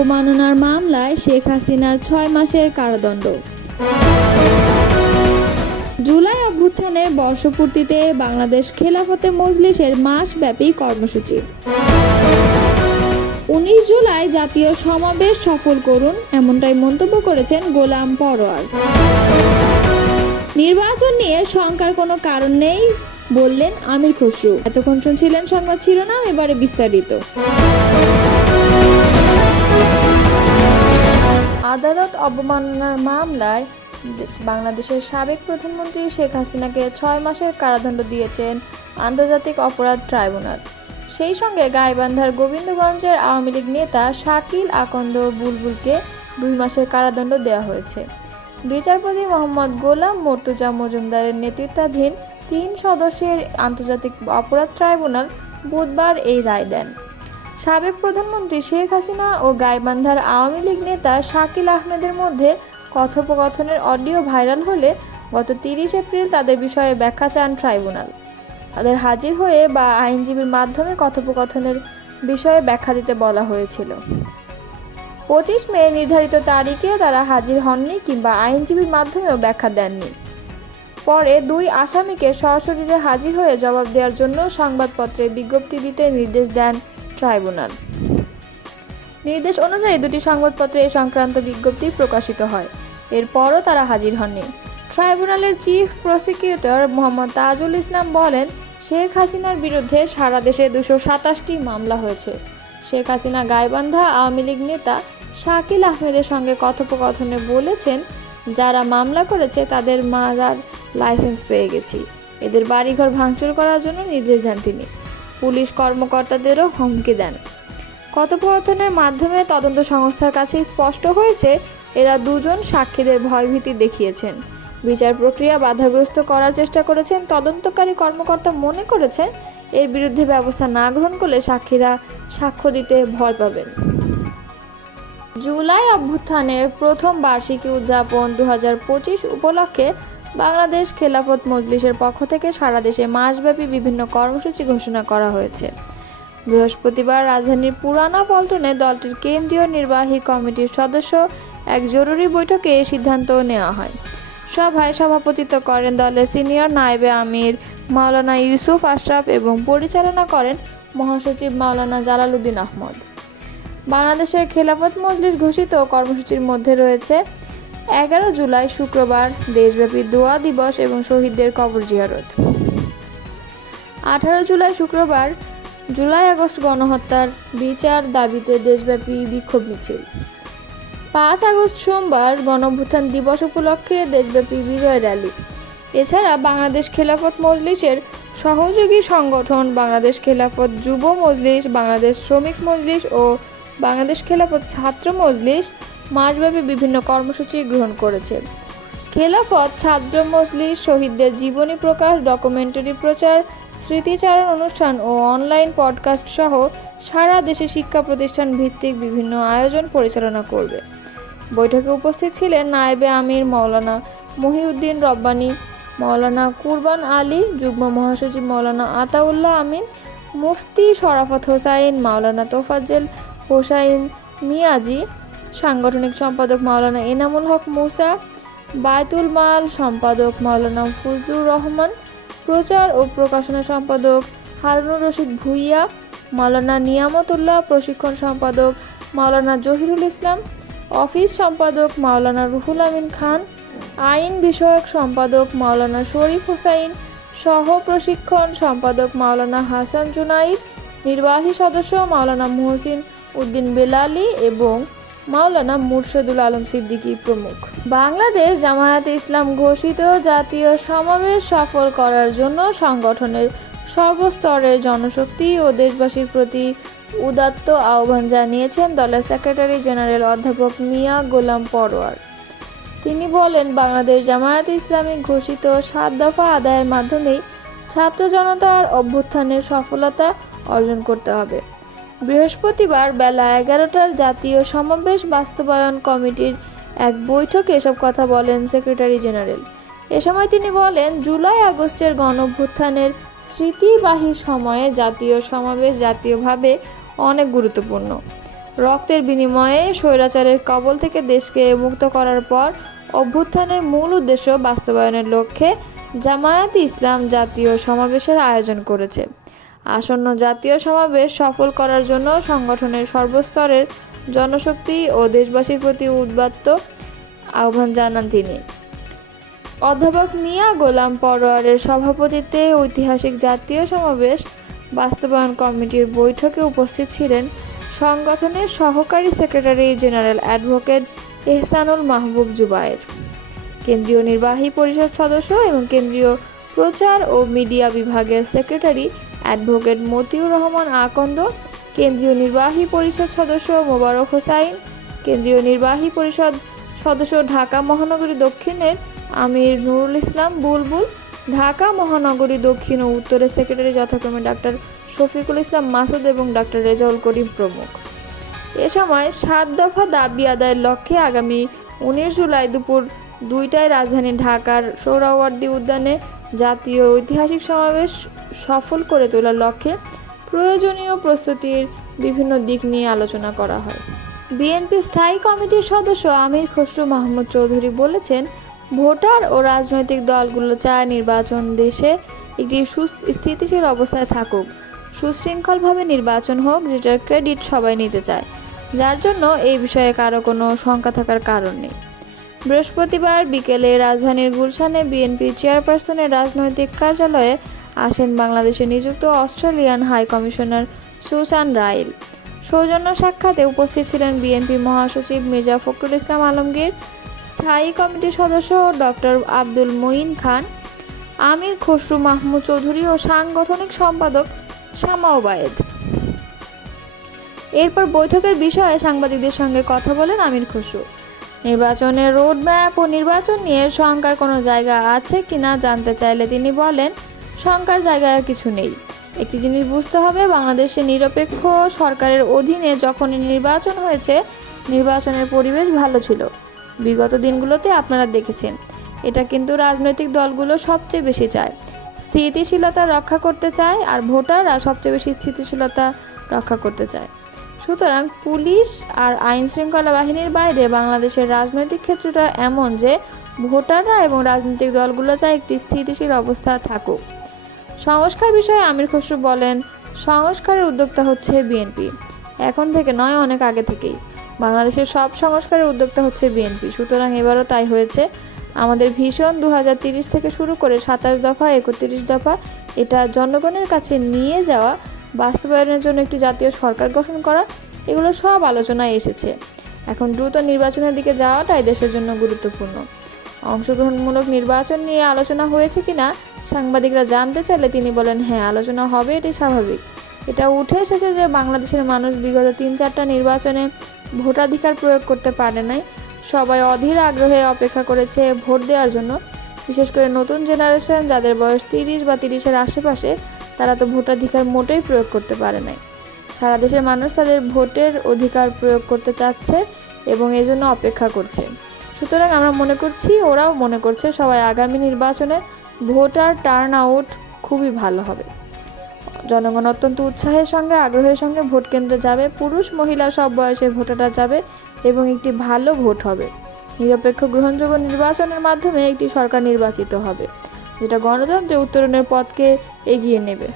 অবমাননার মামলায় শেখ হাসিনার 6 মাসের কারাদণ্ড। জুলাই অভ্যুত্থানের বর্ষপূর্তিতে বাংলাদেশ খেলাফতে মজলিসের মাসব্যাপী কর্মসূচি। 19 জুলাই জাতীয় সমাবেশ সফল করুন, এমনটাই মন্তব্য করেছেন গোলাম পরোয়ার। নির্বাচন নিয়ে শঙ্কার কোনো কারণ নেই বললেন আমির খসরু। এতক্ষণ শুনছিলেন সংবাদ শিরোনাম, এবারে বিস্তারিত। আদালত অবমাননার মামলায় বাংলাদেশের সাবেক প্রধানমন্ত্রী শেখ হাসিনাকে 6 মাসের কারাদণ্ড দিয়েছেন আন্তর্জাতিক অপরাধ ট্রাইব্যুনাল। সেই সঙ্গে গাইবান্ধার গোবিন্দগঞ্জের আওয়ামী লীগ নেতা শাকিল আকন্দ বুলবুলকে 2 মাসের কারাদণ্ড দেওয়া হয়েছে। বিচারপতি মোহাম্মদ গোলাম মর্তুজা মজুমদারের নেতৃত্বাধীন 3 সদস্যের আন্তর্জাতিক অপরাধ ট্রাইব্যুনাল বুধবার এই রায় দেন। সাবেক প্রধানমন্ত্রী শেখ হাসিনা ও গাইবান্ধার আওয়ামী লীগ নেতা শাকিল আহমেদের মধ্যে কথোপকথনের অডিও ভাইরাল হলে গত 30 এপ্রিল তাদের বিষয়ে ব্যাখ্যা চান ট্রাইব্যুনাল। তাদের হাজির হয়ে বা আইনজীবীর মাধ্যমে কথোপকথনের বিষয়ে ব্যাখ্যা দিতে বলা হয়েছিল। 25 মে নির্ধারিত তারিখে তারা হাজির হননি কিংবা আইনজীবীর মাধ্যমেও ব্যাখ্যা দেননি। পরে 2 আসামিকে সশরীরে হাজির হয়ে জবাব দেওয়ার জন্য সংবাদপত্রে বিজ্ঞপ্তি দিতে নির্দেশ দেন ট্রাইব্যুনাল। নির্দেশ অনুযায়ী 2টি সংবাদপত্রে এ সংক্রান্ত বিজ্ঞপ্তি প্রকাশিত হয়। এরপরও তারা হাজির হননি। ট্রাইব্যুনালের চিফ প্রসিকিউটর মোহাম্মদ তাজুল ইসলাম বলেন, শেখ হাসিনার বিরুদ্ধে সারা দেশে 227টি মামলা হয়েছে। শেখ হাসিনা গাইবান্ধা আওয়ামী লীগ নেতা শাকিল আহমেদের সঙ্গে কথোপকথনে বলেছেন, যারা মামলা করেছে তাদের মারার লাইসেন্স পেয়ে গেছি। এদের বাড়িঘর ভাঙচুর করার জন্য নির্দেশ দেন তিনি। পুলিশ কর্মকর্তাদেরও হুমকি দেন। কথোপকথনের মাধ্যমে তদন্ত সংস্থার কাছে স্পষ্ট হয়েছে, এরা 2 জন সাক্ষীদের ভয়ভীতি দেখিয়েছেন, বিচার প্রক্রিয়া বাধাগ্রস্ত করার চেষ্টা করেছেন। তদন্তকারী কর্মকর্তা মনে করেছেন, এর বিরুদ্ধে ব্যবস্থা না গ্রহণ করলে সাক্ষীরা সাক্ষ্য দিতে ভয় পাবেন। জুলাই অভ্যুত্থানের প্রথম বার্ষিকী উদযাপন 2025 উপলক্ষে বাংলাদেশ খেলাফত মজলিসের পক্ষ থেকে সারা দেশে মাসব্যাপী বিভিন্ন কর্মসূচি ঘোষণা করা হয়েছে। বৃহস্পতিবার রাজধানীর পুরানা পল্টনে দলটির কেন্দ্রীয় নির্বাহী কমিটির সদস্য এক জরুরি বৈঠকে এই সিদ্ধান্ত নেওয়া হয়। সভায় সভাপতিত্ব করেন দলের সিনিয়র নায়েবে আমির মাওলানা ইউসুফ আশরাফ এবং পরিচালনা করেন মহাসচিব মাওলানা জালালউদ্দিন আহমদ। বাংলাদেশের খেলাফত মজলিস ঘোষিত কর্মসূচির মধ্যে রয়েছে 11 জুলাই শুক্রবার দেশব্যাপী দোয়া দিবস এবং শহীদদের কবর জিয়ারত, 18 জুলাই শুক্রবার জুলাই আগস্ট গণহত্যার বিচার দাবিতে দেশব্যাপী বিক্ষোভ মিছিল, 5 আগস্ট সোমবার গণঅভ্যুত্থান দিবস উপলক্ষে দেশব্যাপী বিজয় র্যালি। এছাড়া বাংলাদেশ খেলাফত মজলিসের সহযোগী সংগঠন বাংলাদেশ খেলাফত যুব মজলিস, বাংলাদেশ শ্রমিক মজলিস ও বাংলাদেশ খেলাফত ছাত্র মজলিস মাসব্যাপী বিভিন্ন কর্মসূচি গ্রহণ করেছে। খেলাফত ছাত্র মজলিস শহীদদের জীবনী প্রকাশ, ডকুমেন্টারি প্রচার, স্মৃতিচারণ অনুষ্ঠান ও অনলাইন পডকাস্ট সহ সারা দেশে শিক্ষা প্রতিষ্ঠান ভিত্তিক বিভিন্ন আয়োজন পরিচালনা করবে। বৈঠকে উপস্থিত ছিলেন নায়েবে আমির মাওলানা মহিউদ্দিন রব্বানী, মাওলানা কুরবান আলী, যুগ্ম মহাসচিব মাওলানা আতাউল্লাহ আমিন, মুফতি শরাফত হোসাইন, মাওলানা তোফাজ্জল হোসাইন মিয়াজি, সাংগঠনিক সম্পাদক মাওলানা এনামুল হক মুসা, বায়তুল মাল সম্পাদক মাওলানা ফজলুর রহমান, প্রচার ও প্রকাশনা সম্পাদক হারুনুর রশিদ ভুইয়া, মাওলানা নিয়ামতুল্লাহ, প্রশিক্ষণ সম্পাদক মাওলানা জহিরুল ইসলাম, অফিস সম্পাদক মাওলানা রুহুল আমিন খান, আইন বিষয়ক সম্পাদক মাওলানা শরীফ হোসাইন, সহ প্রশিক্ষণ সম্পাদক মাওলানা হাসান জুনাইদ, নির্বাহী সদস্য মাওলানা মুহসিন উদ্দিন বেলালি এবং মাওলানা মুর্শেদুল আলম সিদ্দিকী প্রমুখ। বাংলাদেশ জামায়াতে ইসলাম ঘোষিত জাতীয় সমাবেশ সফল করার জন্য সংগঠনের সর্বস্তরের জনশক্তি ও দেশবাসীর প্রতি উদাত্ত আহ্বান জানিয়েছেন দলের সেক্রেটারি জেনারেল অধ্যাপক মিয়া গোলাম পরোয়ার। তিনি বলেন, বাংলাদেশ জামায়াতে ইসলামী ঘোষিত 7 দফা আদায়ের মাধ্যমেই ছাত্র জনতার অভ্যুত্থানের সফলতা অর্জন করতে হবে। বৃহস্পতিবার বেলা 11টার জাতীয় সমাবেশ বাস্তবায়ন কমিটির এক বৈঠকে এসব কথা বলেন সেক্রেটারি জেনারেল। এ সময় তিনি বলেন, জুলাই আগস্টের গণঅভ্যুত্থানের স্মৃতিবাহী সময়ে জাতীয় সমাবেশ জাতীয়ভাবে অনেক গুরুত্বপূর্ণ। রক্তের বিনিময়ে স্বৈরাচারের কবল থেকে দেশকে মুক্ত করার পর অভ্যুত্থানের মূল উদ্দেশ্য বাস্তবায়নের লক্ষ্যে জামায়াতে ইসলাম জাতীয় সমাবেশের আয়োজন করেছে। আসন্ন জাতীয় সমাবেশ সফল করার জন্য সংগঠনের সর্বস্তরের জনশক্তি ও দেশবাসীর প্রতি উদাত্ত আহ্বান জানান তিনি। অধ্যাপক মিয়া গোলাম পরোয়ারের সভাপতিত্বে ঐতিহাসিক জাতীয় সমাবেশ বাস্তবায়ন কমিটির বৈঠকে উপস্থিত ছিলেন সংগঠনের সহকারী সেক্রেটারি জেনারেল অ্যাডভোকেট এহসানুল মাহবুব জুবায়ের, কেন্দ্রীয় নির্বাহী পরিষদ সদস্য এবং কেন্দ্রীয় প্রচার ও মিডিয়া বিভাগের সেক্রেটারি অ্যাডভোকেট মতিউর রহমান আকন্দ, কেন্দ্রীয় নির্বাহী পরিষদ সদস্য মোবারক হোসাইন, কেন্দ্রীয় নির্বাহী পরিষদ সদস্য ঢাকা মহানগরী দক্ষিণের আমির নুরুল ইসলাম বুলবুল, ঢাকা মহানগরী দক্ষিণ ও উত্তরের সেক্রেটারি যথাক্রমে ডাক্তার শফিকুল ইসলাম মাসুদ এবং ডাক্তার রেজাউল করিম প্রমুখ। এ সময় 7 দফা দাবি আদায়ের লক্ষ্যে আগামী 19 জুলাই দুপুর 2টায় রাজধানী ঢাকার সোহরাওয়ার্দী উদ্যানে জাতীয় ঐতিহাসিক সমাবেশ সফল করে তোলার লক্ষ্যে প্রয়োজনীয় প্রস্তুতির বিভিন্ন দিক নিয়ে আলোচনা করা হয়। বিএনপি স্থায়ী কমিটির সদস্য আমির খসরু মাহমুদ চৌধুরী বলেছেন, ভোটার ও রাজনৈতিক দলগুলো চায় নির্বাচন দেশে একটি স্থিতিশীল অবস্থায় থাকুক, সুশৃঙ্খলভাবে নির্বাচন হোক, যেটার ক্রেডিট সবাই নিতে চায়, যার জন্য এই বিষয়ে কারো কোনো শঙ্কা থাকার কারণ নেই। বৃহস্পতিবার বিকেলে রাজধানীর গুলশানে বিএনপি চেয়ারপারসনের রাজনৈতিক কার্যালয়ে আসেন বাংলাদেশে নিযুক্ত Australian high commissioner Susan Ryle. সৌজন্য সাক্ষাতে উপস্থিত ছিলেন বিএনপি মহাসচিব মির্জা ফখরুল ইসলাম আলমগীর, স্থায়ী কমিটির সদস্য ডক্টর আব্দুল মঈন খান, আমির খসরু মাহমুদ চৌধুরী ও সাংগঠনিক সম্পাদক শামা ওবায়েদ। এরপর বৈঠকের বিষয়ে সাংবাদিকদের সঙ্গে কথা বলেন আমির খসরু। নির্বাচনের রোডম্যাপ ও নির্বাচন নিয়ে শঙ্কার কোনো জায়গা আছে কিনা জানতে চাইলে তিনি বলেন, শঙ্কার জায়গা কিছু নেই। একটি জিনিস বুঝতে হবে, বাংলাদেশের নিরপেক্ষ সরকারের অধীনে যখনই নির্বাচন হয়েছে, নির্বাচনের পরিবেশ ভালো ছিল। বিগত দিনগুলোতে আপনারা দেখেছেন, এটা কিন্তু রাজনৈতিক দলগুলো সবচেয়ে বেশি চায়, স্থিতিশীলতা রক্ষা করতে চায়, আর ভোটাররা সবচেয়ে বেশি স্থিতিশীলতা রক্ষা করতে চায়। সুতরাং পুলিশ আর আইন শৃঙ্খলা বাহিনীর বাইরে বাংলাদেশের রাজনৈতিক ক্ষেত্রটা এমন যে ভোটাররা এবং রাজনৈতিক দলগুলো চায় একটি স্থিতিশীল অবস্থা থাকুক। সংস্কার বিষয়ে আমির খসরু বলেন, সংস্কারের উদ্যোক্তা হচ্ছে বিএনপি, এখন থেকে নয়, অনেক আগে থেকেই। বাংলাদেশের সব সংস্কারের উদ্যোক্তা হচ্ছে বিএনপি, সুতরাং এবারও তাই হয়েছে। আমাদের ভিশন 2030 থেকে শুরু করে 27 দফা, 31 দফা, এটা জনগণের কাছে নিয়ে যাওয়া, বাস্তবায়নের জন্য একটি জাতীয় সরকার গঠন করা, এগুলো সব আলোচনায় এসেছে। এখন দ্রুত নির্বাচনের দিকে যাওয়াটাই দেশের জন্য গুরুত্বপূর্ণ। অংশগ্রহণমূলক নির্বাচন নিয়ে আলোচনা হয়েছে কিনা সাংবাদিকরা জানতে চাইলে তিনি বলেন, হ্যাঁ, আলোচনা হবে, এটি স্বাভাবিক। এটা উঠে এসেছে যে বাংলাদেশের মানুষ বিগত 3-4টা নির্বাচনে ভোটাধিকার প্রয়োগ করতে পারে নাই। সবাই অধীর আগ্রহে অপেক্ষা করেছে ভোট দেওয়ার জন্য, বিশেষ করে নতুন জেনারেশন যাদের বয়স 30 বা 30-এর আশেপাশে, তারা তো ভোটাধিকার মোটেই প্রয়োগ করতে পারে নাই। সারা দেশের মানুষ তাদের ভোটের অধিকার প্রয়োগ করতে চাচ্ছে এবং এজন্য অপেক্ষা করছে। সুতরাং আমরা মনে করছি, ওরাও মনে করছে, সবাই আগামী নির্বাচনে ভোটার টার্ন আউট খুবই ভালো হবে। জনগণ অত্যন্ত উৎসাহের সঙ্গে, আগ্রহের সঙ্গে ভোট কেন্দ্রে যাবে, পুরুষ মহিলা সব বয়সের ভোটাররা যাবে এবং একটি ভালো ভোট হবে। নিরপেক্ষ গ্রহণযোগ্য নির্বাচনের মাধ্যমে একটি সরকার নির্বাচিত হবে, যেটা গণতন্ত্রের উত্তরণের পথকে এগিয়ে নেবে।